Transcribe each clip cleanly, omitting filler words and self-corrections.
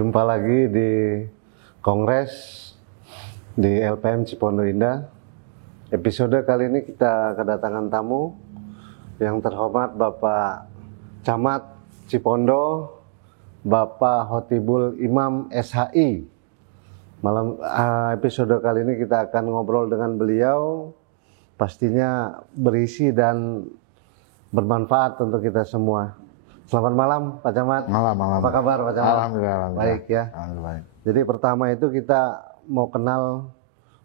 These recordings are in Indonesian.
Jumpa lagi di Kongres di LPM Cipondo Indah. Episode kali ini kita kedatangan tamu yang terhormat Bapak Camat Cipondo, Bapak Khotibul Imam SHI. Episode kali ini kita akan ngobrol dengan beliau, pastinya berisi dan bermanfaat untuk kita semua. Selamat malam Pak Camat. Malam. Apa kabar Pak Camat? Alhamdulillah. Baik ya. Alhamdulillah. Jadi pertama itu kita mau kenal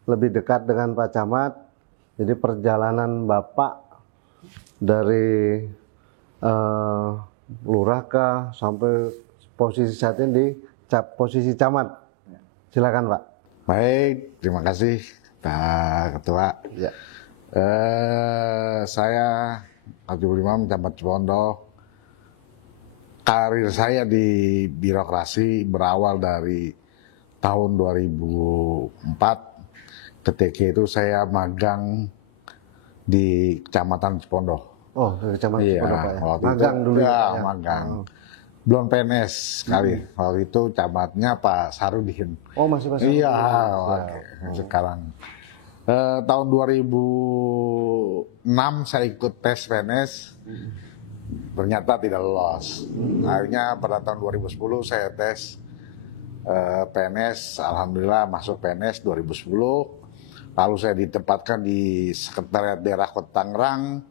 lebih dekat dengan Pak Camat. Jadi perjalanan Bapak dari lurah sampai posisi saat ini di posisi camat. Silakan Pak. Baik, terima kasih Pak Ketua. Ya. Saya Khotibul Imam Camat Cipondo. Karir saya di birokrasi berawal dari tahun 2004. Ketika itu saya magang di Kecamatan Cipondo. Oh, di Kecamatan Cipondo Pak ya. Magang dulu ya, ya. magang. Belum PNS sekali. Waktu itu camatnya Pak Sarudin. Oh, masih Pak Sarudin. Iya, sekarang. Tahun 2006 saya ikut tes PNS. Ternyata tidak lolos. Akhirnya pada tahun 2010 saya tes PNS. Alhamdulillah masuk PNS 2010. Lalu saya ditempatkan di Sekretariat Daerah Kota Tangerang,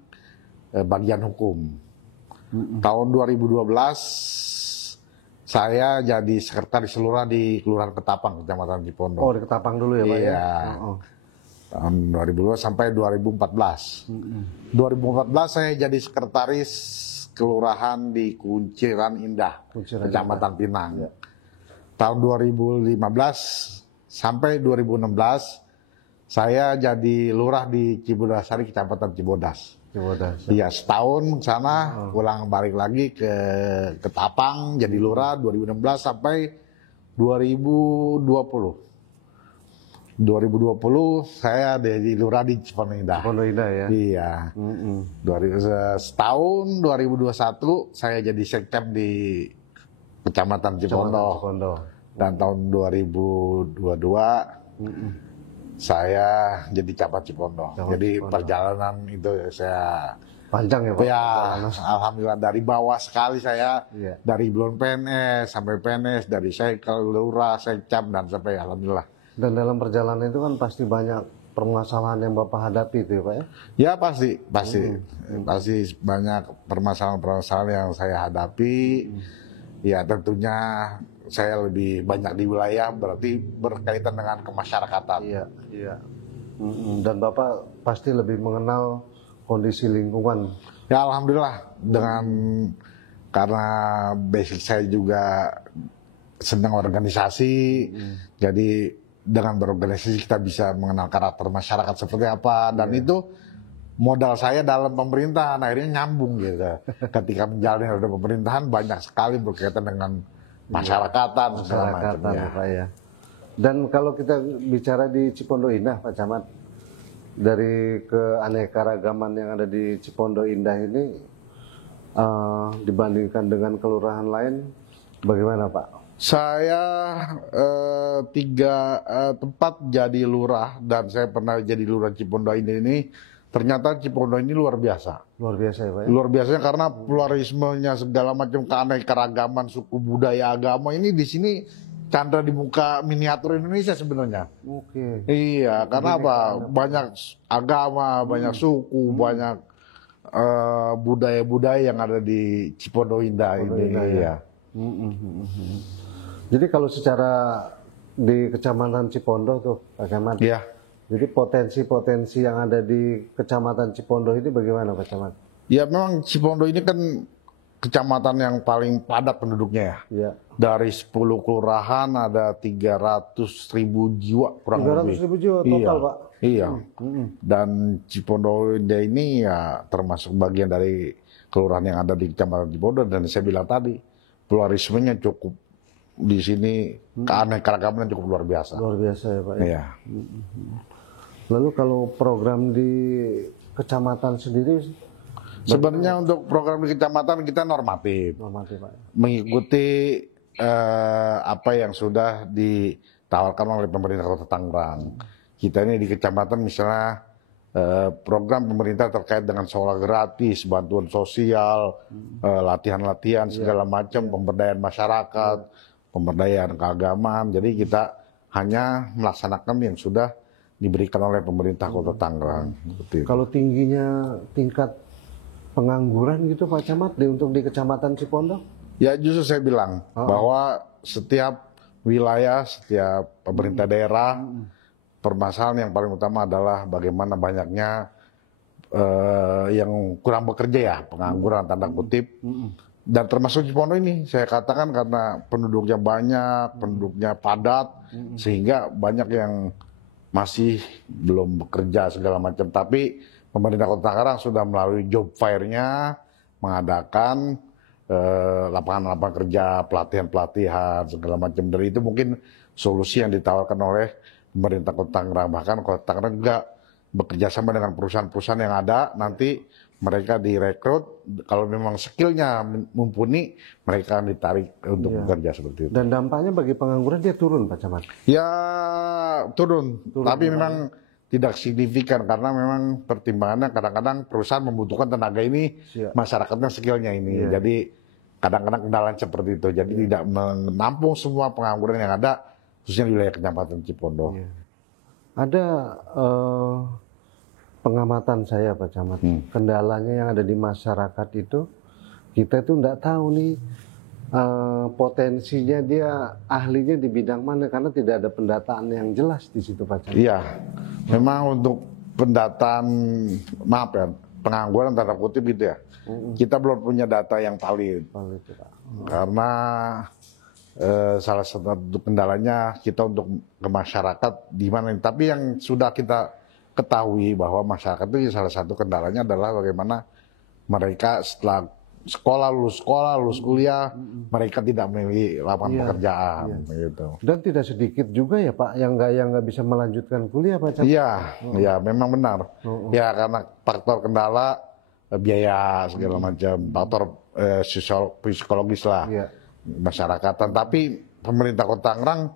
bagian hukum. Tahun 2012 saya jadi sekretaris lurah di Kelurahan Ketapang, Kecamatan Cipondo. Oh, di Ketapang dulu ya Pak ya. Iya. Tahun 2012 sampai 2014. 2014 saya jadi sekretaris kelurahan di Kunciran Indah, Kecamatan Pinang. Ya. Tahun 2015 sampai 2016 saya jadi lurah di Cibodasari, Kecamatan Cibodas. Iya, setahun sana, pulang balik lagi ke Ketapang jadi lurah 2016 sampai 2020. 2020 saya jadi lurah di Cipondo Indah. Cipondo Indah ya. Iya. Setahun 2021 saya jadi sekcap di Kecamatan Cipondo. Dan tahun 2022 saya jadi camat Cipondo. Jadi perjalanan itu saya panjang ya Pak. Ya, alhamdulillah dari bawah sekali saya. Dari belum PNS sampai PNS, dari sekkel, lurah, sekcap dan sampai alhamdulillah. Dan dalam perjalanan itu kan pasti banyak permasalahan yang Bapak hadapi itu ya Pak ya? Ya pasti banyak permasalahan-permasalahan yang saya hadapi. Ya tentunya saya lebih banyak di wilayah, berarti berkaitan dengan kemasyarakatan. Iya. Dan Bapak pasti lebih mengenal kondisi lingkungan. Ya alhamdulillah, karena basic saya juga senang organisasi, jadi dengan berorganisasi kita bisa mengenal karakter masyarakat seperti apa, dan itu modal saya dalam pemerintahan akhirnya nyambung gitu. Ketika menjalani roda pemerintahan banyak sekali berkaitan dengan masyarakatan segala macam ya. Dan kalau kita bicara di Cipondo Indah Pak Camat, dari keanekaragaman yang ada di Cipondo Indah ini dibandingkan dengan kelurahan lain bagaimana Pak? Saya 3 tempat jadi lurah dan saya pernah jadi lurah Cipondo ini. Ternyata Cipondo ini luar biasa. Luar biasa ya Pak ya? Luar biasanya karena pluralismenya segala macam keanekaragaman suku budaya agama ini di sini canda di muka miniatur Indonesia sebenarnya. Oke. Iya, karena apa? Banyak agama, banyak suku, banyak budaya-budaya yang ada di Cipondo Indah ini. Ya. Jadi kalau secara di Kecamatan Cipondo tuh Pak Camat, jadi potensi-potensi yang ada di Kecamatan Cipondo ini bagaimana Pak Camat? Ya memang Cipondo ini kan kecamatan yang paling padat penduduknya ya. Dari 10 kelurahan ada 300.000 jiwa kurang lebih. 300.000 jiwa total Pak? Iya. Dan Cipondo Indah ini ya termasuk bagian dari kelurahan yang ada di Kecamatan Cipondo, dan saya bilang tadi pluralismenya cukup di sini, keanekaragaman cukup luar biasa. Luar biasa ya Pak. Iya. Lalu kalau program di kecamatan sendiri? Sebenarnya untuk program di kecamatan kita normatif. Normatif Pak. Mengikuti apa yang sudah ditawarkan oleh pemerintah Kota Tangerang. Kita ini di kecamatan misalnya program pemerintah terkait dengan sekolah gratis, bantuan sosial, latihan-latihan segala macam, pemberdayaan masyarakat, pemberdayaan keagamaan. Jadi kita hanya melaksanakan yang sudah diberikan oleh pemerintah Kota Tangerang. Kalau tingginya tingkat pengangguran gitu Pak Camat untuk di Kecamatan Cipondo? Ya justru saya bilang bahwa setiap wilayah, setiap pemerintah daerah, permasalahan yang paling utama adalah bagaimana banyaknya yang kurang bekerja ya, pengangguran tanda kutip. Dan termasuk Cipondo ini, saya katakan karena penduduknya banyak, penduduknya padat, sehingga banyak yang masih belum bekerja segala macam. Tapi pemerintah Kota Tangerang sudah melalui job fair-nya mengadakan lapangan-lapangan kerja, pelatihan-pelatihan segala macam. Dari itu mungkin solusi yang ditawarkan oleh pemerintah Kota Tangerang. Bahkan Kota Tangerang juga bekerja sama dengan perusahaan-perusahaan yang ada, nanti mereka direkrut, kalau memang skillnya mumpuni, mereka akan ditarik untuk bekerja seperti itu. Dan dampaknya bagi pengangguran dia turun Pak Camat? Ya turun. Tapi memang tidak signifikan karena memang pertimbangannya kadang-kadang perusahaan membutuhkan tenaga ini, masyarakatnya skillnya ini. Jadi kadang-kadang kendala seperti itu. Jadi tidak menampung semua pengangguran yang ada, khususnya di wilayah Kecamatan Cipondo. Ada pengamatan saya Pak Camat, kendalanya yang ada di masyarakat itu, kita itu tidak tahu nih potensinya dia ahlinya di bidang mana, karena tidak ada pendataan yang jelas di situ Pak Camat. Iya, memang untuk pendataan, maaf ya, pengangguran tanda kutip gitu ya, kita belum punya data yang valid. Karena salah satu kendalanya kita untuk ke masyarakat di mana. Tapi yang sudah kita ketahui bahwa masyarakat itu salah satu kendalanya adalah bagaimana mereka setelah lulus kuliah, mereka tidak memiliki lapangan pekerjaan, gitu. Dan tidak sedikit juga ya Pak yang nggak bisa melanjutkan kuliah Pak Camat. Iya, memang benar. Ya karena faktor kendala, biaya segala macam, faktor psikologis lah, masyarakatan. Tapi pemerintah Kota Tangerang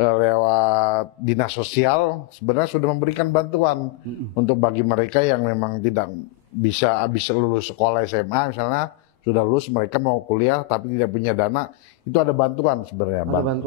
lewat dinas sosial sebenarnya sudah memberikan bantuan untuk bagi mereka yang memang tidak bisa habis lulus sekolah SMA misalnya, sudah lulus mereka mau kuliah tapi tidak punya dana, itu ada bantuan sebenarnya.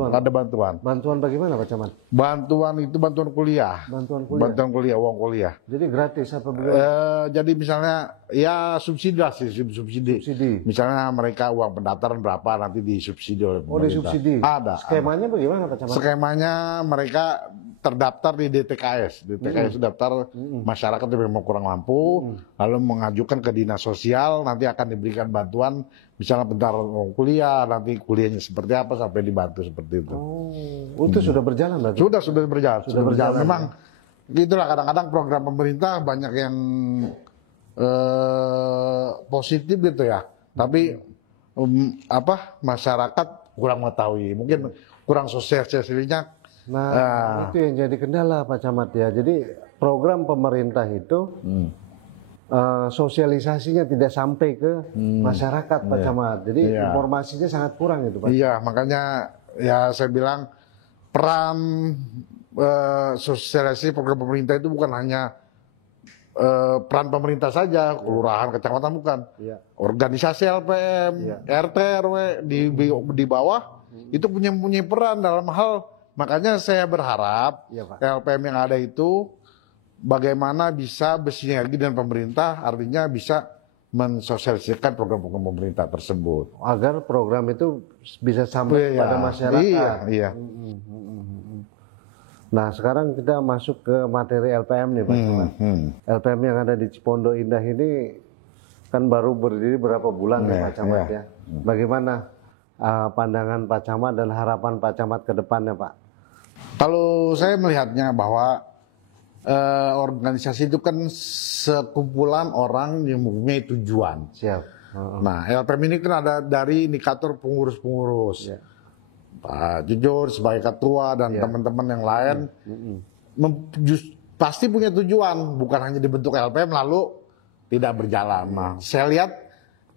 Ada bantuan. Bantuan bagaimana Pak Camat? Bantuan itu bantuan kuliah. Bantuan kuliah, uang kuliah. Jadi gratis apa bagaimana? Jadi misalnya ya subsidi lah sih, subsidi. Misalnya mereka uang pendaftaran berapa nanti disubsidi oleh pemerintah. Disubsidi. Ada. Skemanya bagaimana Pak Camat? Skemanya mereka terdaftar di DTKS. DTKS itu daftar masyarakat yang memang kurang mampu, lalu mengajukan ke dinas sosial, nanti akan diberikan bantuan, misalnya bentar mau kuliah, nanti kuliahnya seperti apa sampai dibantu seperti itu. Itu sudah berjalan berarti? Sudah berjalan. Memang itulah kadang-kadang program pemerintah banyak yang positif gitu ya, tapi masyarakat kurang mengetahui, mungkin kurang sosialisasinya. Nah, itu yang jadi kendala Pak Camat ya. Jadi program pemerintah itu sosialisasinya tidak sampai ke masyarakat Pak Camat. Jadi informasinya sangat kurang itu Pak. Iya, makanya ya saya bilang peran sosialisasi program pemerintah itu bukan hanya peran pemerintah saja, kelurahan, kecamatan bukan. Organisasi LPM, RT, RW di bawah itu punya peran dalam hal. Makanya saya berharap LPM yang ada itu bagaimana bisa bersinergi dengan pemerintah, artinya bisa mensosialisasikan program-program pemerintah tersebut. Agar program itu bisa sampai pada masyarakat. Iya. Nah sekarang kita masuk ke materi LPM nih Pak Camat. LPM yang ada di Cipondo Indah ini kan baru berdiri berapa bulan ya Pak Camat ya. Bagaimana pandangan Pak Camat dan harapan Pak Camat ke depannya Pak? Kalau saya melihatnya bahwa organisasi itu kan sekumpulan orang yang mempunyai tujuan. Nah, LPM ini kan ada dari indikator pengurus-pengurus. Pak Jujur sebagai ketua dan teman-teman yang lain pasti punya tujuan, bukan hanya dibentuk LPM lalu tidak berjalan. Nah, saya lihat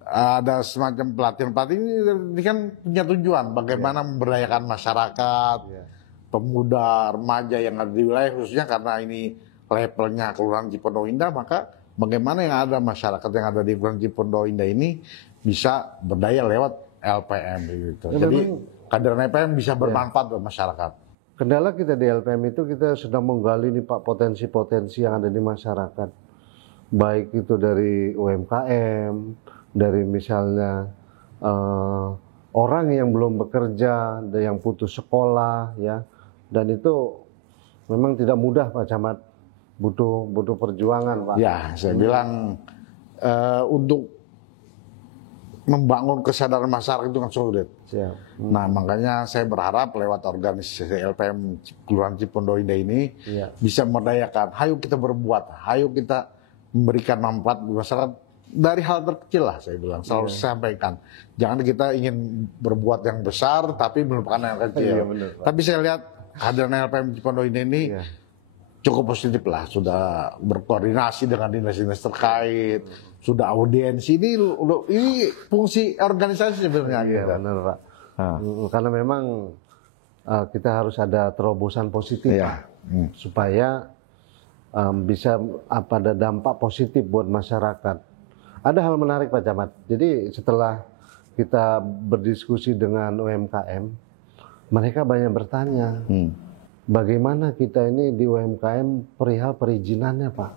ada semacam pelatihan ini kan punya tujuan bagaimana memberdayakan masyarakat, pemuda, remaja yang ada di wilayah, khususnya karena ini levelnya Kelurahan Cipondo Indah, maka bagaimana yang ada masyarakat yang ada di Kelurahan Cipondo Indah ini bisa berdaya lewat LPM gitu. Jadi kader LPM bisa bermanfaat buat masyarakat. Kendala kita di LPM itu kita sedang menggali nih Pak potensi-potensi yang ada di masyarakat. Baik itu dari UMKM, dari misalnya orang yang belum bekerja, yang putus sekolah ya. Dan itu memang tidak mudah Pak Camat. Butuh perjuangan Pak. Ya, saya bilang untuk membangun kesadaran masyarakat itu kan sulit. Nah, makanya saya berharap lewat organisasi LPM Kelurahan Cipondo Indah ini bisa memberdayakan. Hayo kita berbuat, hayo kita memberikan manfaat bagi masyarakat dari hal terkecil lah, saya bilang. Selalu saya sampaikan. Jangan kita ingin berbuat yang besar tapi melupakan yang kecil. Tapi saya lihat kehadiran LPM Cipondo Indah ini cukup positif lah. Sudah berkoordinasi dengan dinas-dinas terkait. Sudah audiensi, ini fungsi organisasi sebenarnya. Benar Pak. Karena memang kita harus ada terobosan positif supaya bisa ada dampak positif buat masyarakat. Ada hal menarik Pak Camat. Jadi setelah kita berdiskusi dengan UMKM, mereka banyak bertanya, bagaimana kita ini di UMKM perihal perizinannya Pak.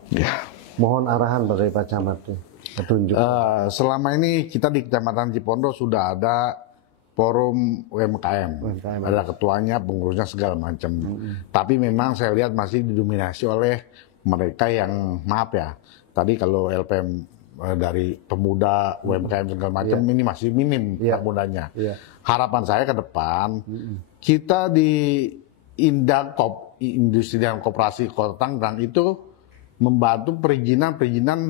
Mohon arahan dari Pak Camat. Petunjuk. Selama ini kita di Kecamatan Cipondo sudah ada forum UMKM. Ada ketuanya, pengurusnya segala macam. Tapi memang saya lihat masih didominasi oleh mereka yang maaf ya. Tadi kalau LPM dari pemuda, UMKM segala macam ini masih minim mudanya. Harapan saya ke depan kita di Indakop, Industri dan Koperasi Kota Tangerang itu membantu perizinan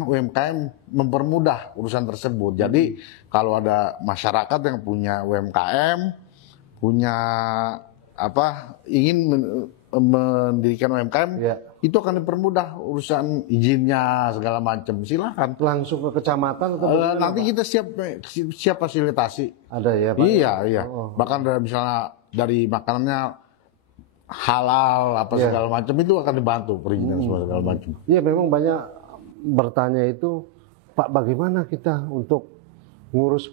UMKM mempermudah urusan tersebut. Jadi kalau ada masyarakat yang punya UMKM, punya ingin mendirikan UMKM, itu akan dipermudah urusan izinnya segala macam. Silakan langsung ke kecamatan atau nanti kita siap fasilitasi. Ada ya Pak? Iya. Bahkan misalnya dari makanannya halal segala macam itu akan dibantu perizinan segala macam. Iya memang banyak bertanya itu, Pak bagaimana kita untuk ngurus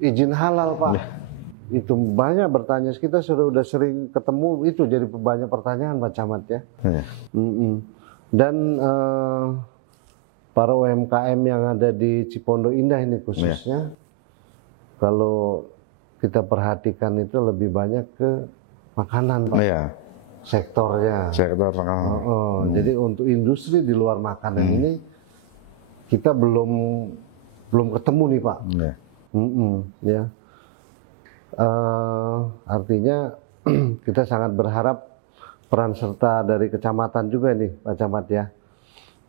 izin halal Pak? Itu banyak bertanya, kita sudah sering ketemu itu jadi banyak pertanyaan Pak Camat ya. Dan para UMKM yang ada di Cipondo Indah ini khususnya, kalau kita perhatikan itu lebih banyak ke makanan Pak. Sektornya. Jadi untuk industri di luar makanan ini kita belum ketemu nih Pak. Artinya kita sangat berharap peran serta dari kecamatan juga nih Pak Camat ya.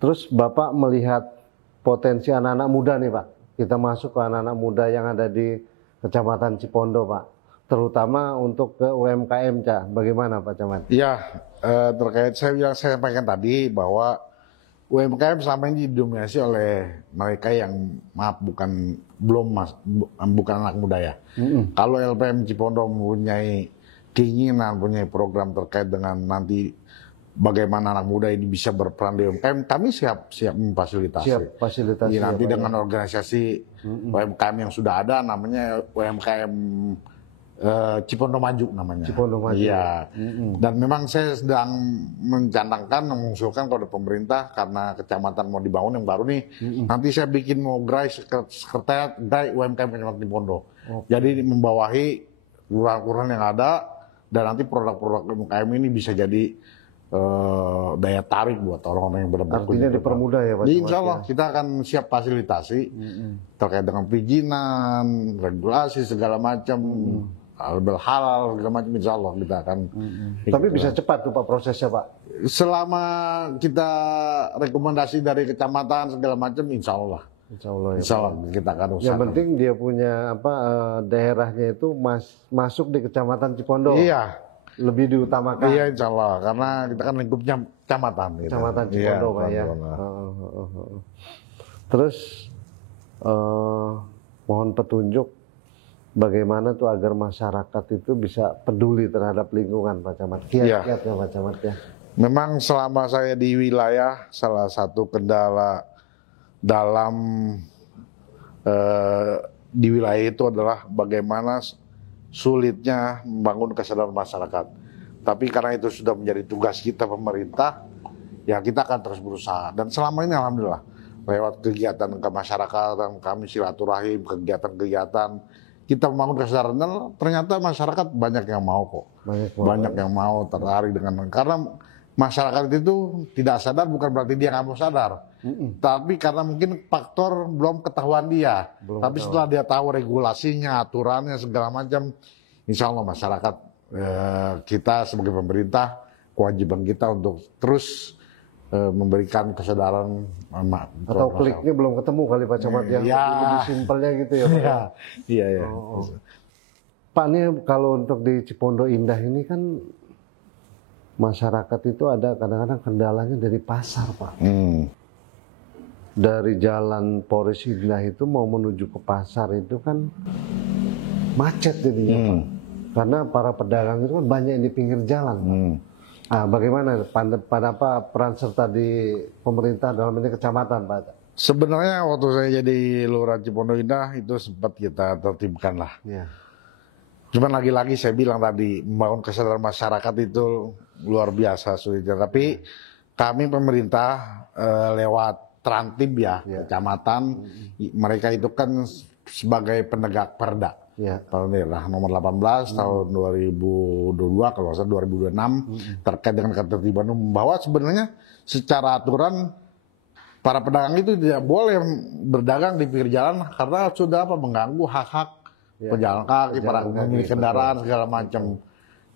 Terus Bapak melihat potensi anak-anak muda nih Pak. Kita masuk ke anak-anak muda yang ada di Kecamatan Cipondo Pak. Terutama untuk ke UMKM, bagaimana Pak Camat? Ya, terkait saya sampaikan tadi bahwa UMKM selama ini didominasi oleh mereka yang bukan anak muda ya. Kalau LPM Cipondo mempunyai keinginan, punya program terkait dengan nanti bagaimana anak muda ini bisa berperan di UMKM, kami siap memfasilitasi. Nanti dengan organisasi UMKM yang sudah ada, namanya UMKM Cipondo Maju namanya. Cipondo Maju. Iya. Dan memang saya sedang mencanangkan, mengusulkan kepada pemerintah karena kecamatan mau dibangun yang baru nih. Nanti saya bikin mau sekretariat UMKM Kecamatan Cipondo. Jadi membawahi kelurahan-kelurahan yang ada dan nanti produk-produk UMKM ini bisa jadi daya tarik buat orang-orang yang benar-benar. Artinya dipermudah ya Pak. Insya Allah kita akan siap fasilitasi terkait dengan perizinan, regulasi segala macam. Halal segala macam, insya Allah kita akan. Tapi bisa cepat tuh Pak prosesnya Pak. Selama kita rekomendasi dari kecamatan segala macam, insya Allah. Insya Allah ya. Insya Allah kita akan usahakan. Yang penting dia punya daerahnya itu masuk di Kecamatan Cipondo. Iya. Lebih diutamakan. Iya insya Allah, karena kita kan lingkupnya kecamatan. Gitu. Kecamatan Cipondo Pak ya. Terus mohon petunjuk bagaimana tuh agar masyarakat itu bisa peduli terhadap lingkungan Pak Camat. Kiat-kiatnya Pak Camat ya. Memang selama saya di wilayah, salah satu kendala dalam di wilayah itu adalah bagaimana sulitnya membangun kesadaran masyarakat. Tapi karena itu sudah menjadi tugas kita pemerintah, ya kita akan terus berusaha. Dan selama ini alhamdulillah lewat kegiatan kemasyarakatan, kami silaturahim, kegiatan-kegiatan, kita membangun kesadaran dan ternyata masyarakat banyak yang mau kok. Banyak yang mau tertarik dengan, karena masyarakat itu tidak sadar bukan berarti dia nggak mau sadar. Tapi karena mungkin faktor belum ketahuan dia. Tapi setelah dia tahu regulasinya, aturannya, segala macam, insya Allah masyarakat kita sebagai pemerintah, kewajiban kita untuk terus memberikan kesadaran. Atau kliknya belum ketemu kali Pak Camat ya. Lebih simpelnya gitu ya Pak. Iya. Pak, ini kalau untuk di Cipondo Indah ini kan masyarakat itu ada kadang-kadang kendalanya dari pasar Pak. Dari jalan Polres Indah itu mau menuju ke pasar itu kan macet jadinya Pak. Karena para pedagang itu kan banyak di pinggir jalan Pak. Bagaimana peran serta di pemerintah dalam ini kecamatan Pak? Sebenarnya waktu saya jadi Lurah Cipondo Indah itu sempat kita tertibkan lah. Cuman lagi-lagi saya bilang tadi, membangun kesadaran masyarakat itu luar biasa sulitnya. Tapi kami pemerintah lewat Trantib kecamatan, mereka itu kan sebagai penegak perda. Kalau daerah nomor 18 tahun 2022 kalau nggak salah 2026 terkait dengan ketertiban umum, bahwa sebenarnya secara aturan para pedagang itu tidak boleh berdagang di pinggir jalan karena sudah mengganggu hak-hak pejalan kaki, para pemilik kendaraan segala macam.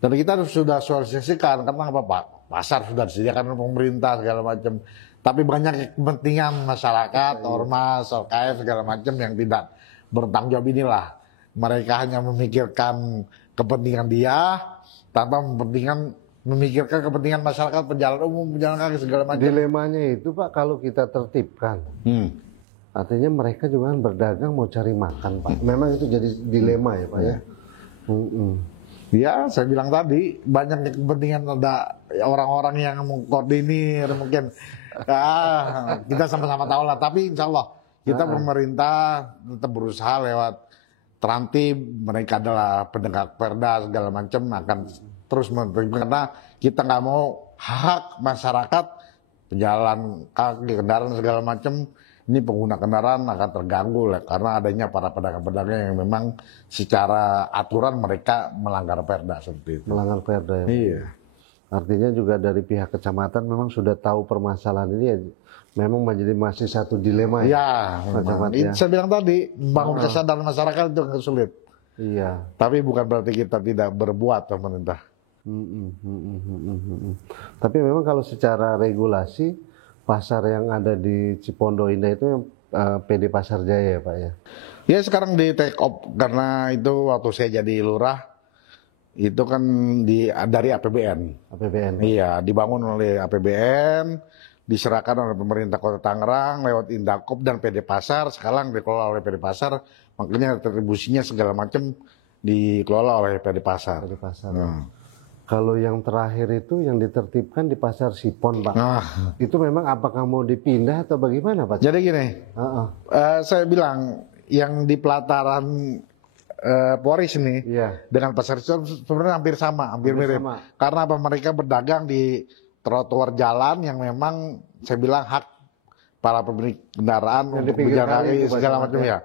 Dan kita sudah sosialisasikan karena apa Pak? Pasar sudah disediakan oleh pemerintah segala macam. Tapi banyak kepentingan masyarakat, ormas, OKF segala macam yang tidak bertanggung jawab inilah. Mereka hanya memikirkan kepentingan dia tanpa memikirkan kepentingan masyarakat, pejalan umum, pejalan kaki segala macam. Dilemanya itu Pak, kalau kita tertibkan, artinya mereka juga kan berdagang mau cari makan Pak. Memang itu jadi dilema ya Pak ya. Ya, saya bilang tadi banyak kepentingan, ada orang-orang yang mengkoordinir mungkin. Kita sama-sama tahu lah. Tapi insya Allah kita pemerintah tetap berusaha lewat Trantib, mereka adalah penegak perda segala macam, akan terus menerima karena kita nggak mau hak masyarakat pejalan kaki, kendaraan segala macam, ini pengguna kendaraan akan terganggu lah karena adanya para pedagang-pedagang yang memang secara aturan mereka melanggar perda seperti itu. Melanggar perda ya. Iya. Artinya juga dari pihak kecamatan memang sudah tahu permasalahan ini ya, memang menjadi masih satu dilema ya. Ya. Saya bilang tadi, membangun kesadaran masyarakat itu agak sulit. Iya. Tapi bukan berarti kita tidak berbuat pemerintah. Tapi memang kalau secara regulasi pasar yang ada di Cipondo Indah itu PD Pasar Jaya ya Pak ya? Ya sekarang di take off karena itu waktu saya jadi lurah itu kan dari APBN. APBN. Iya, dibangun oleh APBN, diserahkan oleh pemerintah Kota Tangerang lewat Indakop dan PD Pasar. Sekarang dikelola oleh PD Pasar, makanya retribusinya segala macam dikelola oleh PD Pasar. PD Pasar. Kalau yang terakhir itu yang ditertibkan di Pasar Sipon Pak, itu memang apakah mau dipindah atau bagaimana Pak? Jadi gini, saya bilang yang di pelataran Polres ini dengan Pasar Sipon sebenarnya hampir sama, hampir mirip. Karena apa, mereka berdagang di trotoar jalan yang memang saya bilang hak para pemilik kendaraan untuk berjalan kaki segala macam ya.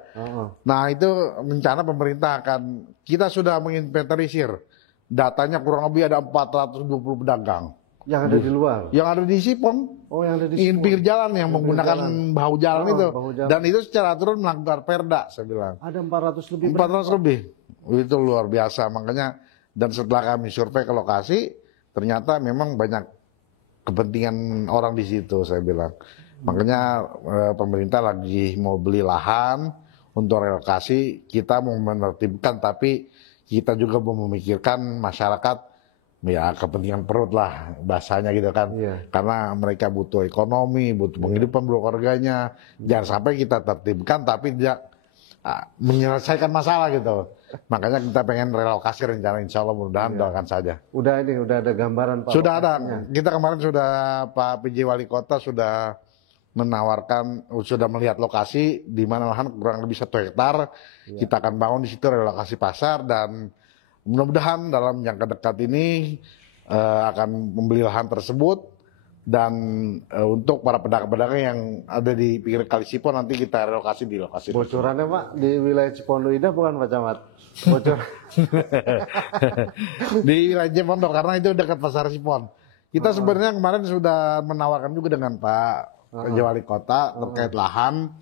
Nah itu rencana pemerintah akan, kita sudah menginventarisir, datanya kurang lebih ada 420 pedagang. Yang ada di luar? Yang ada di Sipon. Oh yang ada di Sipon. Pinggir jalan yang menggunakan bahu jalan itu. Dan itu secara aturan melanggar perda saya bilang. Ada 400 lebih? 400 lebih. Itu luar biasa. Makanya, dan setelah kami survei ke lokasi, ternyata memang banyak kepentingan orang di situ saya bilang. Makanya pemerintah lagi mau beli lahan untuk relokasi, kita mau menertibkan tapi kita juga mau memikirkan masyarakat, ya kepentingan perut lah bahasanya gitu kan. Karena mereka butuh ekonomi, butuh penghidupan keluarganya. Jangan sampai kita tertibkan tapi tidak menyelesaikan masalah gitu. Makanya kita pengen relokasi rencana, insya Allah mudah-mudahan doakan saja. Udah ada gambaran Pak? Sudah ada. lokasinya? Kita kemarin sudah Pak PJ Wali Kota sudah menawarkan, sudah melihat lokasi di mana lahan kurang lebih 1 hektar. Kita akan bangun di situ relokasi pasar dan mudah-mudahan dalam jangka dekat ini akan membeli lahan tersebut. Dan untuk para pedagang-pedagang yang ada di pinggir Kali Sipon nanti kita relokasi di lokasi. Bocorannya Pak di wilayah Cipondo Indah bukan Pak Camat? Bocor. Di wilayah Cipondo karena itu dekat pasar Sipon. Kita sebenarnya kemarin sudah menawarkan juga dengan Pak Wali Kota terkait lahan.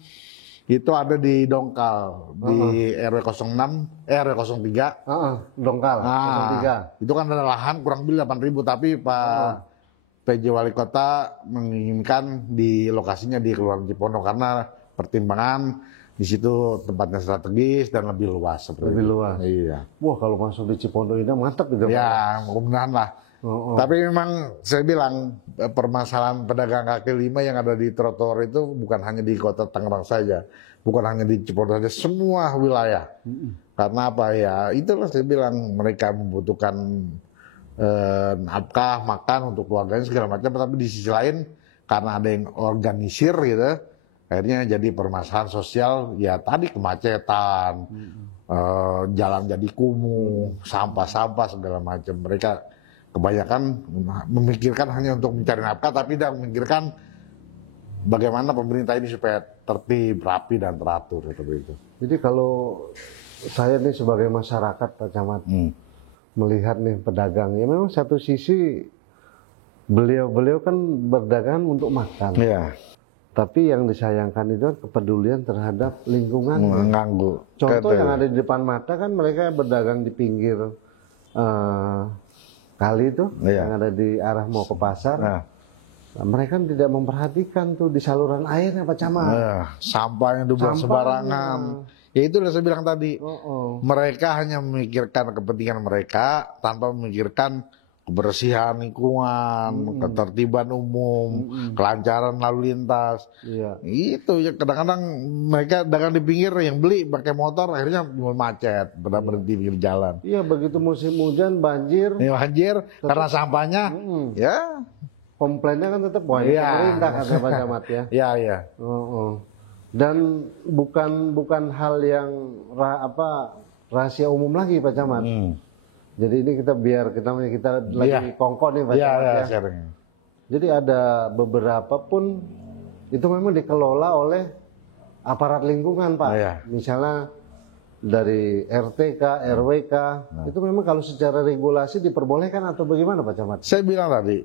Itu ada di Dongkal di RW 06, RW 03. Dongkal. 03. Itu kan ada lahan kurang lebih 8.000 tapi Pak PJ Wali Kota menginginkan di lokasinya di Kelurahan Cipondo karena pertimbangan di situ tempatnya strategis dan lebih luas. Lebih luas. Iya. Wah kalau masuk di Cipondo Indah mantap gitu. Ya, mudah-mudahan lah. Tapi memang saya bilang permasalahan pedagang kaki lima yang ada di trotoar itu bukan hanya di Kota Tangerang saja, bukan hanya di Cipondo saja, semua wilayah. Karena apa ya? Itulah saya bilang mereka membutuhkan nafkah, makan untuk keluarganya segala macam, tapi di sisi lain karena ada yang organisir gitu, akhirnya jadi permasalahan sosial ya tadi kemacetan, jalan jadi kumuh, sampah-sampah segala macam. Mereka kebanyakan memikirkan hanya untuk mencari nafkah, tapi tidak memikirkan bagaimana pemerintah ini supaya tertib, rapi dan teratur seperti itu. Jadi kalau saya nih sebagai masyarakat Pak Camat, melihat nih pedagang, ya memang satu sisi beliau kan berdagang untuk makan. Iya. Tapi yang disayangkan itu kepedulian terhadap lingkungan. Mengganggu. Contoh yang ada di depan mata kan mereka berdagang di pinggir kali itu, yang ada di arah mau ke pasar. Nah, mereka tidak memperhatikan tuh di saluran airnya Pak Camat. Sampahnya dibuang sembarangan. Ya itu udah saya bilang tadi, mereka hanya memikirkan kepentingan mereka tanpa memikirkan kebersihan lingkungan, ketertiban umum, kelancaran lalu lintas. Itu ya kadang-kadang mereka dagang di pinggir yang beli pakai motor akhirnya macet, berhenti di pinggir jalan. Iya begitu musim hujan banjir. Ya, banjir karena sampahnya, ya komplainnya kan tetap wajib pemerintah kata Pak Camat ya. Iya. Dan bukan hal yang rahasia umum lagi Pak Camat. Jadi ini kita lagi kongko nih Pak Camat ya. Jadi ada beberapa pun itu memang dikelola oleh aparat lingkungan Pak. Misalnya dari RTK, RWK, itu memang kalau secara regulasi diperbolehkan atau bagaimana Pak Camat? Saya bilang tadi,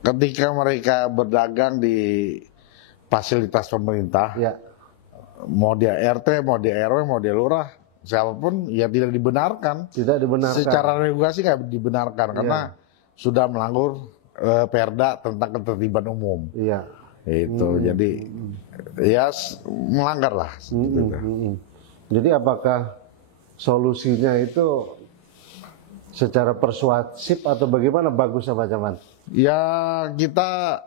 ketika mereka berdagang di fasilitas pemerintah, mau dia RT, mau dia RW, mau dia lurah, siapapun ya tidak dibenarkan. Tidak dibenarkan. Secara regulasi nggak dibenarkan karena sudah melanggar Perda tentang ketertiban umum. Itu jadi ya melanggar lah. Jadi apakah solusinya itu secara persuasif atau bagaimana bagusnya Pak Camat? Ya kita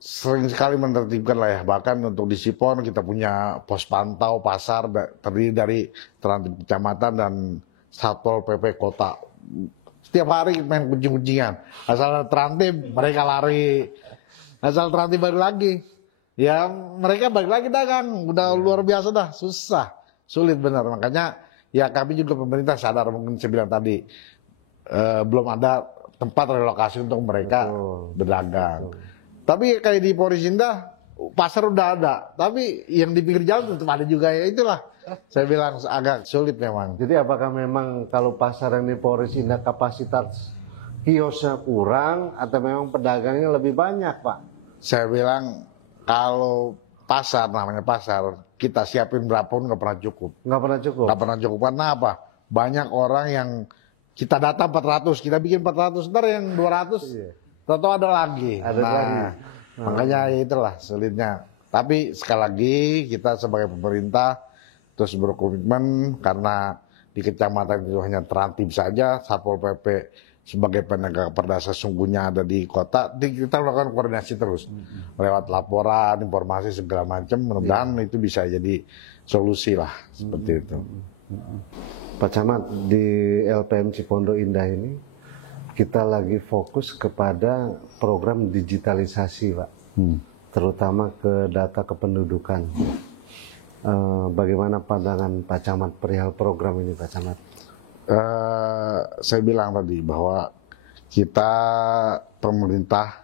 sering sekali menertibkan lah ya, bahkan untuk di Sipon kita punya pos pantau pasar terdiri dari Terantib Kecamatan dan Satpol PP Kota. Setiap hari main kuncing-kuncingan, asal terantib mereka lari, asal terantib balik lagi, ya mereka balik lagi dagang, udah luar biasa dah, sulit benar. Makanya ya kami juga pemerintah sadar, mungkin saya bilang tadi belum ada tempat relokasi untuk mereka berdagang. Tapi kayak di Polres Indah, pasar udah ada. Tapi yang di pinggir jalan tetap ada juga ya. Itulah saya bilang agak sulit memang. Jadi apakah memang kalau pasar yang di Polres Indah kapasitas kiosnya kurang atau memang pedagangnya lebih banyak Pak? Saya bilang kalau pasar, namanya pasar, kita siapin berapa pun nggak pernah cukup. Nggak pernah cukup? Nggak pernah cukup. Karena apa? Banyak orang yang kita data 400, kita bikin 400, ntar yang 200. Tahu ada lagi. Makanya itulah sulitnya. Tapi sekali lagi kita sebagai pemerintah terus berkomitmen karena di kecamatan itu hanya terantib saja, Satpol PP sebagai penegak perda sesungguhnya ada di kota, kita melakukan koordinasi terus lewat laporan, informasi segala macam. Mudah-mudahan itu bisa jadi solusi lah seperti itu. Pak Camat, di LPM Cipondo Indah ini kita lagi fokus kepada program digitalisasi, Pak, terutama ke data kependudukan. Bagaimana pandangan Pak Camat perihal program ini, Pak Camat? Saya bilang tadi bahwa kita pemerintah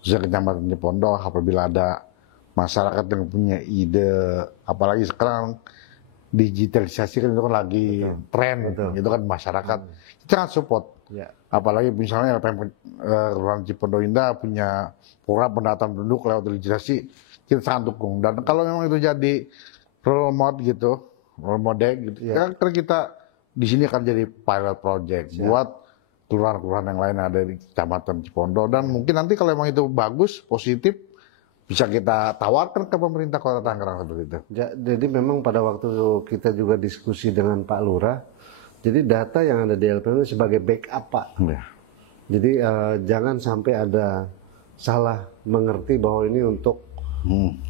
khususnya Kecamatan Cipondo, apabila ada masyarakat yang punya ide, apalagi sekarang digitalisasi kan itu kan lagi tren, itu kan masyarakat kita kan support. Apalagi misalnya LPM Kelurahan Cipondo Indah punya program pendataan penduduk lewat digitalisasi, kita sangat dukung. Dan kalau memang itu jadi role model gitu, kan kita di sini akan jadi pilot project buat kelurahan-kelurahan yang lain ada di Kecamatan Cipondo, dan mungkin nanti kalau memang itu bagus, positif, bisa kita tawarkan ke pemerintah Kota Tangerang seperti itu. Jadi memang pada waktu kita juga diskusi dengan Pak Lurah, jadi data yang ada di LPM itu sebagai backup, Pak. Jadi jangan sampai ada salah mengerti bahwa ini untuk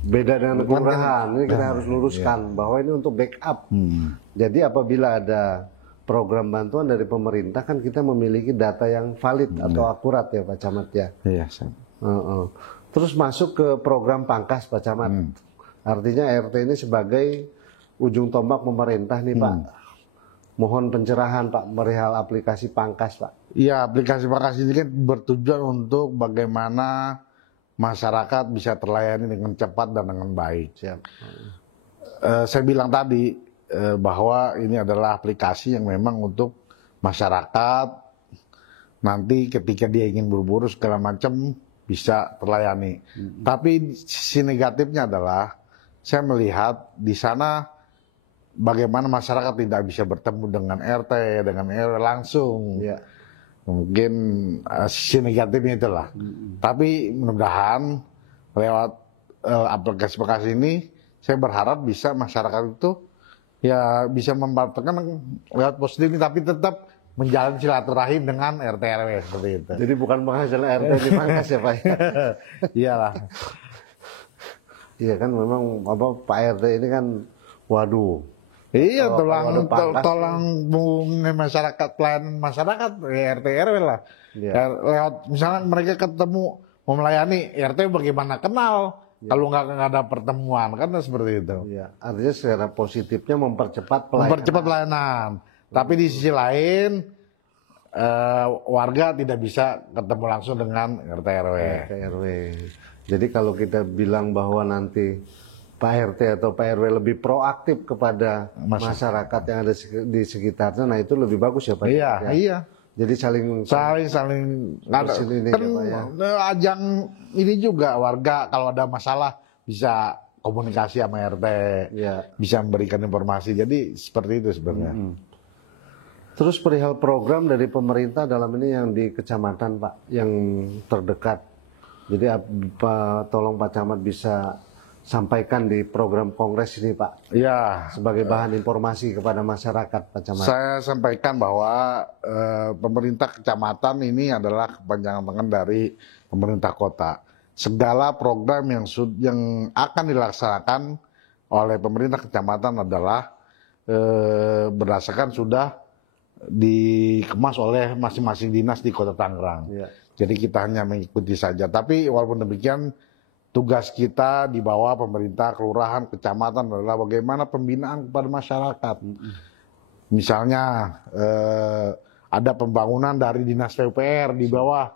beda dengan kelurahan. Ini kita harus luruskan bahwa ini untuk backup. Jadi apabila ada program bantuan dari pemerintah, kan kita memiliki data yang valid atau akurat ya Pak Camat ya. Terus masuk ke program pangkas Pak Camat. Artinya RT ini sebagai ujung tombak pemerintah nih Pak. Mohon pencerahan Pak perihal aplikasi pangkas Pak. Iya, aplikasi pangkas ini kan bertujuan untuk bagaimana masyarakat bisa terlayani dengan cepat dan dengan baik. Saya bilang tadi bahwa ini adalah aplikasi yang memang untuk masyarakat, nanti ketika dia ingin buru-buru segala macam bisa terlayani. Tapi sisi negatifnya adalah saya melihat di sana bagaimana masyarakat tidak bisa bertemu dengan RT, dengan RW langsung. Mungkin sisi negatifnya itulah. Tapi mudah-mudahan lewat aplikasi ini saya berharap bisa masyarakat itu ya bisa memanfaatkan lewat positif ini, tapi tetap menjalin silaturahim dengan RT RW seperti itu. Jadi bukan penghasilan RT di pangkas ya Pak? Iyalah. Iya kan memang Pak RT ini kan waduh. Iya, tolong masyarakat, pelayanan masyarakat RT RW lah. Lewat misalnya mereka ketemu mau melayani RT bagaimana kenal. Kalau nggak ada pertemuan kan seperti itu. Artinya secara positifnya mempercepat pelayanan. Mempercepat pelayanan. Tapi di sisi lain warga tidak bisa ketemu langsung dengan RT RW. Jadi kalau kita bilang bahwa nanti Pak RT atau Pak RW lebih proaktif kepada masyarakat yang ada di sekitarnya, nah itu lebih bagus ya Pak. Iya. Jadi saling ini kan ya. Ajang ini juga warga kalau ada masalah bisa komunikasi sama RT, bisa memberikan informasi. Jadi seperti itu sebenarnya. Terus perihal program dari pemerintah dalam ini yang di kecamatan Pak, yang terdekat. Jadi tolong Pak Camat bisa sampaikan di program kongres ini Pak. Sebagai bahan informasi kepada masyarakat Pak Camat. Saya sampaikan bahwa pemerintah kecamatan ini adalah kepanjangan tangan dari pemerintah kota. Segala program yang akan dilaksanakan oleh pemerintah kecamatan adalah berdasarkan sudah dikemas oleh masing-masing dinas di Kota Tangerang. Jadi kita hanya mengikuti saja. Tapi walaupun demikian, tugas kita di bawah pemerintah, kelurahan, kecamatan adalah bagaimana pembinaan kepada masyarakat. Misalnya ada pembangunan dari dinas PUPR di bawah.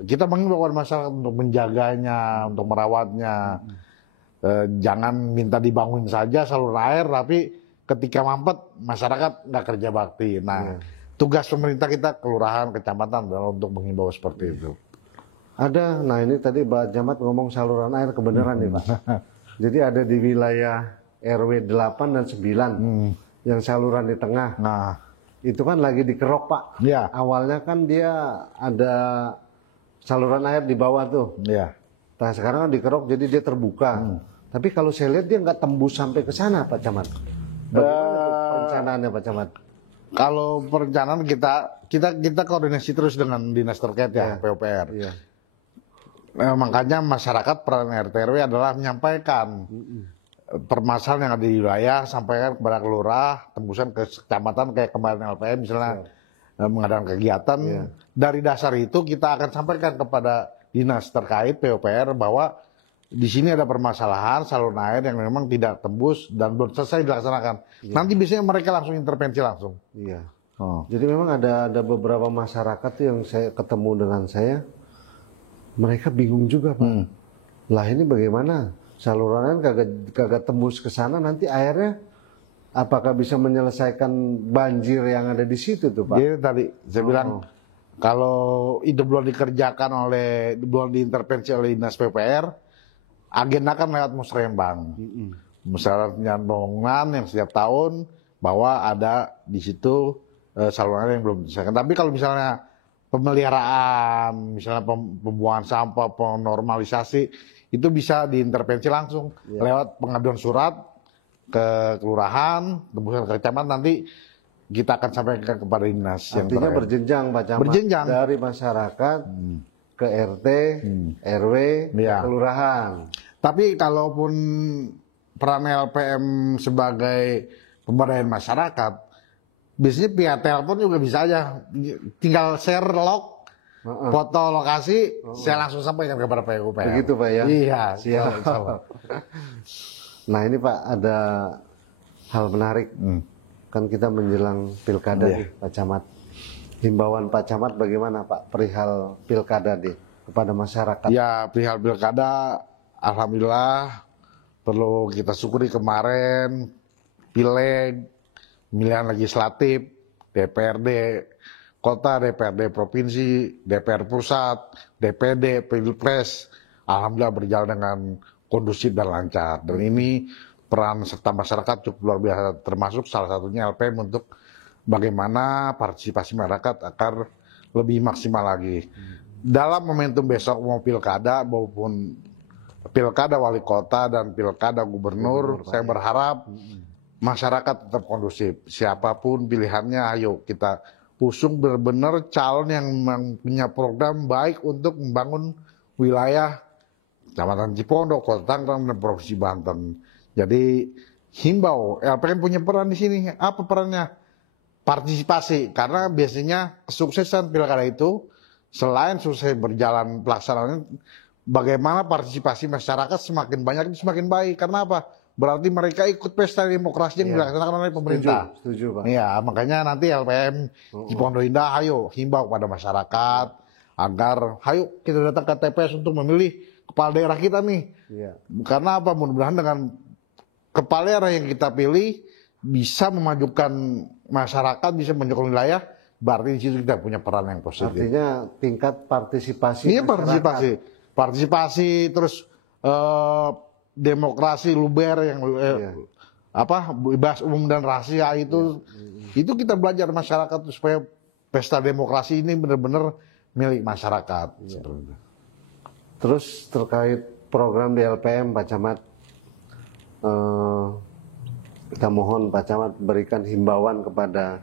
Kita mengimbau masyarakat untuk menjaganya, untuk merawatnya. Jangan minta dibangun saja saluran air, tapi ketika mampet masyarakat nggak kerja bakti. Nah, tugas pemerintah kita, kelurahan, kecamatan adalah untuk mengimbau seperti itu. Ada, nah ini tadi Pak Camat ngomong saluran air kebenaran nih Pak. Jadi ada di wilayah RW 8 dan 9 yang saluran di tengah. Nah, itu kan lagi dikerok Pak. Awalnya kan dia ada saluran air di bawah tuh. Nah sekarang kan dikerok jadi dia terbuka. Tapi kalau saya lihat dia nggak tembus sampai ke sana Pak Camat. Bagaimana perencanaannya Pak Camat? Kalau perencanaan kita koordinasi terus dengan dinas terkait ya, PUPR. Iya. Makanya masyarakat peran RT RW adalah menyampaikan permasalahan yang ada di wilayah, sampaikan kepada kelurah, tembusan ke kecamatan kayak kemarin LPM misalnya mengadakan kegiatan. Dari dasar itu kita akan sampaikan kepada dinas terkait PUPR bahwa di sini ada permasalahan saluran air yang memang tidak tembus dan belum selesai dilaksanakan. Nanti biasanya mereka langsung intervensi langsung. Iya. Jadi memang ada beberapa masyarakat yang saya ketemu dengan saya, mereka bingung juga Pak. Lah ini bagaimana? Saluran air kagak tembus ke sana, nanti airnya apakah bisa menyelesaikan banjir yang ada di situ tuh Pak? Jadi tadi saya bilang kalau itu belum dikerjakan belum diintervensi oleh dinas PUPR, agenda kan lewat musrembang. Musyawarah bangunan yang setiap tahun bahwa ada di situ saluran air yang belum diselesaikan. Tapi kalau misalnya pemeliharaan, misalnya pembuangan sampah, penormalisasi, itu bisa diintervensi langsung lewat pengaduan surat ke kelurahan, tembusan ke kecamatan, nanti kita akan sampaikan kepada dinas. Artinya berjenjang Pak Camat, berjenjang dari masyarakat ke RT, RW, ke kelurahan. Tapi kalaupun peran LPM sebagai pemberdayaan masyarakat, biasanya via telepon juga bisa aja, tinggal share log, foto lokasi, saya langsung sampaikan kepada PUPR. Begitu Pak ya? Iya, siap. Nah ini Pak, ada hal menarik. Kan kita menjelang pilkada nih Pak Camat. Himbauan Pak Camat bagaimana Pak perihal pilkada nih kepada masyarakat? Ya, perihal pilkada, alhamdulillah perlu kita syukuri kemarin pileg, pemilihan legislatif, DPRD kota, DPRD provinsi, DPR pusat, DPD, Pilpres, alhamdulillah berjalan dengan kondusif dan lancar. Dan ini peran serta masyarakat cukup luar biasa, termasuk salah satunya LPM untuk bagaimana partisipasi masyarakat agar lebih maksimal lagi. Dalam momentum besok mau pilkada maupun pilkada wali kota dan pilkada gubernur, saya berharap masyarakat tetap kondusif. Siapapun pilihannya, ayo kita usung benar-benar calon yang punya program baik untuk membangun wilayah Kecamatan Cipondo, Kota Tangerang, dan Provinsi Banten. Jadi himbau, LPM punya peran di sini. Apa perannya? Partisipasi, karena biasanya kesuksesan pilkada itu selain sukses berjalan pelaksanaannya, bagaimana partisipasi masyarakat semakin banyak itu semakin baik. Karena apa? Berarti mereka ikut pesta demokrasi yang dilaksanakan oleh pemerintah. Setuju Pak. Iya, makanya nanti LPM Cipondo Indah, ayo himbau pada masyarakat agar, ayo kita datang ke TPS untuk memilih kepala daerah kita nih. Karena apa? Mudah-mudahan dengan kepala daerah yang kita pilih bisa memajukan masyarakat, bisa memajukan wilayah, berarti di situ kita punya peran yang positif. Artinya tingkat partisipasi. Iya, partisipasi terus demokrasi luber yang bebas umum dan rahasia itu kita belajar masyarakat supaya pesta demokrasi ini benar-benar milik masyarakat. Terus terkait program di LPM Pak Camat, kita mohon Pak Camat berikan himbauan kepada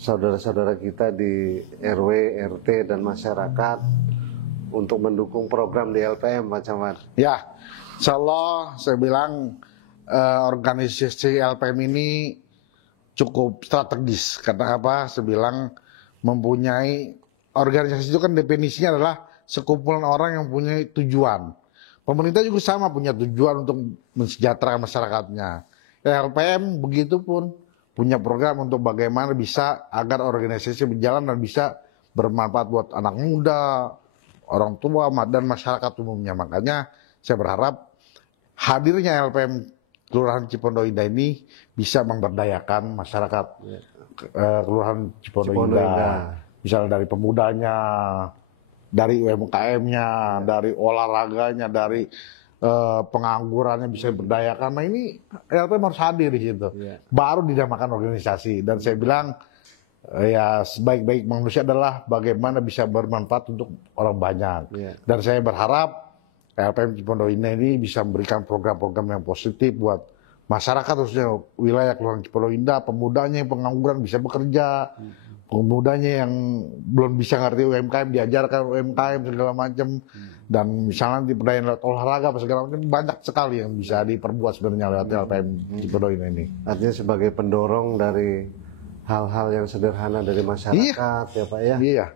saudara-saudara kita di RW, RT, dan masyarakat untuk mendukung program di LPM Pak Camat. Ya, insya Allah saya bilang organisasi LPM ini cukup strategis. Karena apa? Saya bilang mempunyai organisasi itu kan definisinya adalah sekumpulan orang yang punya tujuan. Pemerintah juga sama punya tujuan untuk mensejahterakan masyarakatnya. LPM begitu pun punya program untuk bagaimana bisa agar organisasi berjalan dan bisa bermanfaat buat anak muda, orang tua, dan masyarakat umumnya. Makanya saya berharap hadirnya LPM Kelurahan Cipondo Indah ini bisa memberdayakan masyarakat Kelurahan Cipondo Indah. Misalnya dari pemudanya, dari UMKM-nya, dari olahraganya, dari penganggurannya bisa berdayakan. Nah ini LPM harus hadir di situ. Baru dinamakan organisasi. Dan saya bilang ya sebaik-baik manusia adalah bagaimana bisa bermanfaat untuk orang banyak. Dan saya berharap LPM Cipondo Indah ini bisa memberikan program-program yang positif buat masyarakat khususnya wilayah Kelurahan Cipondo Indah, pemudanya yang pengangguran bisa bekerja, pemudanya yang belum bisa ngerti UMKM diajarkan UMKM segala macam, dan misalnya diperdayaan lewat olahraga segala macam, banyak sekali yang bisa diperbuat sebenarnya lewat LPM Cipondo Indah ini. Artinya sebagai pendorong dari hal-hal yang sederhana dari masyarakat, ya Pak ya. Iya.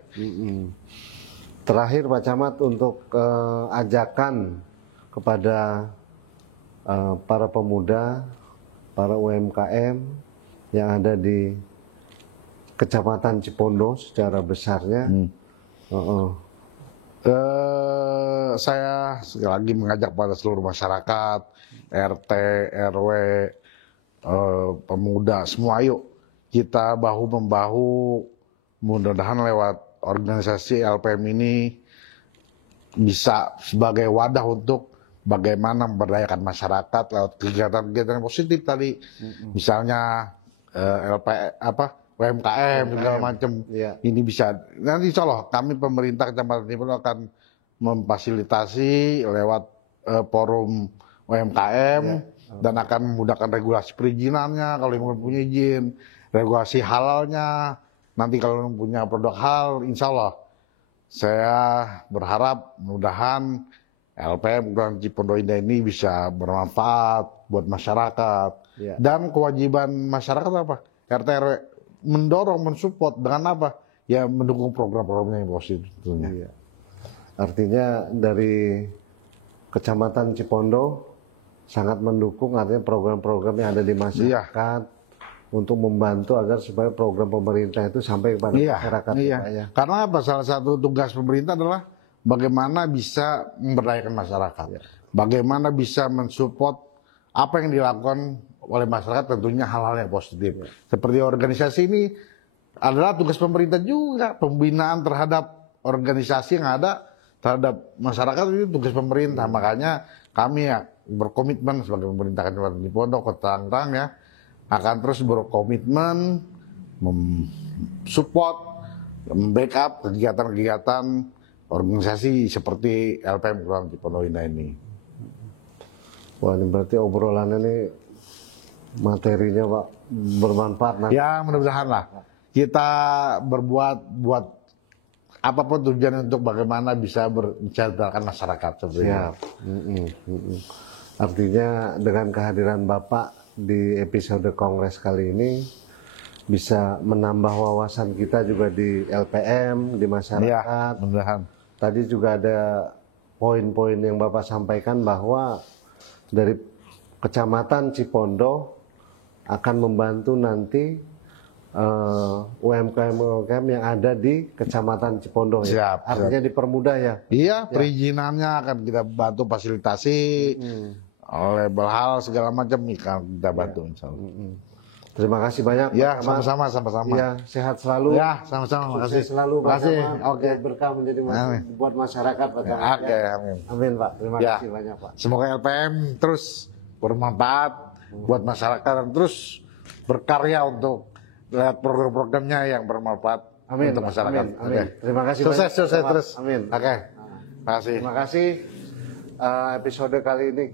Terakhir Pak Camat, untuk ajakan kepada para pemuda, para UMKM yang ada di Kecamatan Cipondo secara besarnya. Saya sekali lagi mengajak pada seluruh masyarakat, RT, RW, pemuda, semua ayo kita bahu-membahu, mudah-mudahan lewat organisasi LPM ini bisa sebagai wadah untuk bagaimana memberdayakan masyarakat lewat kegiatan-kegiatan yang positif tadi, misalnya UMKM segala macam. Ini bisa nanti insya Allah kami pemerintah Kecamatan Cipondo akan memfasilitasi lewat forum UMKM dan akan memudahkan regulasi perizinannya kalau yang mempunyai izin, regulasi halalnya. Nanti kalau punya produk halal, insya Allah saya berharap mudah-mudahan LPM Kelurahan Cipondo Indah ini bisa bermanfaat buat masyarakat. Dan kewajiban masyarakat apa? RT RW mendorong, mensupport dengan apa? Ya mendukung program-programnya yang positif tentunya. Artinya dari Kecamatan Cipondo sangat mendukung artinya program-program yang ada di masyarakat untuk membantu agar supaya program pemerintah itu sampai kepada masyarakat. Karena apa? Salah satu tugas pemerintah adalah bagaimana bisa memberdayakan masyarakat, bagaimana bisa mensupport apa yang dilakukan oleh masyarakat, tentunya hal-hal yang positif. Seperti organisasi ini adalah tugas pemerintah juga, pembinaan terhadap organisasi yang ada terhadap masyarakat itu tugas pemerintah. Makanya kami berkomitmen sebagai pemerintah Kabupaten Cipondo, Kota Tangerang akan terus berkomitmen mensupport, membackup kegiatan-kegiatan organisasi seperti LPM Kelurahan Cipondo Indah ini. Wah, ini berarti obrolannya ini materinya Pak bermanfaat. Ya mudah-mudahan lah kita buat apapun tujuan untuk bagaimana bisa menceritakan masyarakat sebenarnya. Artinya dengan kehadiran Bapak di episode Kongres kali ini bisa menambah wawasan kita juga di LPM, di masyarakat. Mudah-mudahan. Tadi juga ada poin-poin yang Bapak sampaikan bahwa dari Kecamatan Cipondo akan membantu nanti UMKM yang ada di Kecamatan Cipondo. Artinya dipermudah ya. Iya, perizinannya akan kita bantu fasilitasi oleh hal segala macam kita bantu insya Allah. Terima kasih banyak. Ya, sama-sama. Ya, sehat selalu. Ya, sama-sama. Makasih. Selalu. Makasih. Oke, berkah menjadi buat masyarakat Pak. Oke, amin. Amin Pak. Terima kasih banyak Pak. Semoga LPM terus bermanfaat buat masyarakat dan terus berkarya untuk lihat program-programnya yang bermanfaat untuk masyarakat. Amin. Terima kasih. Sukses terus. Amin. Oke. Terima kasih. Terima kasih. Episode kali ini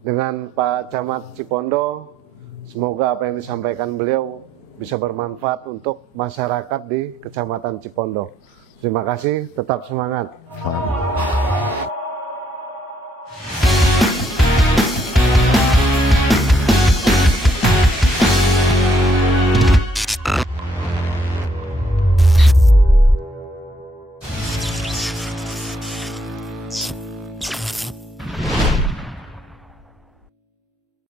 dengan Pak Camat Cipondo. Semoga apa yang disampaikan beliau bisa bermanfaat untuk masyarakat di Kecamatan Cipondo. Terima kasih. Tetap semangat.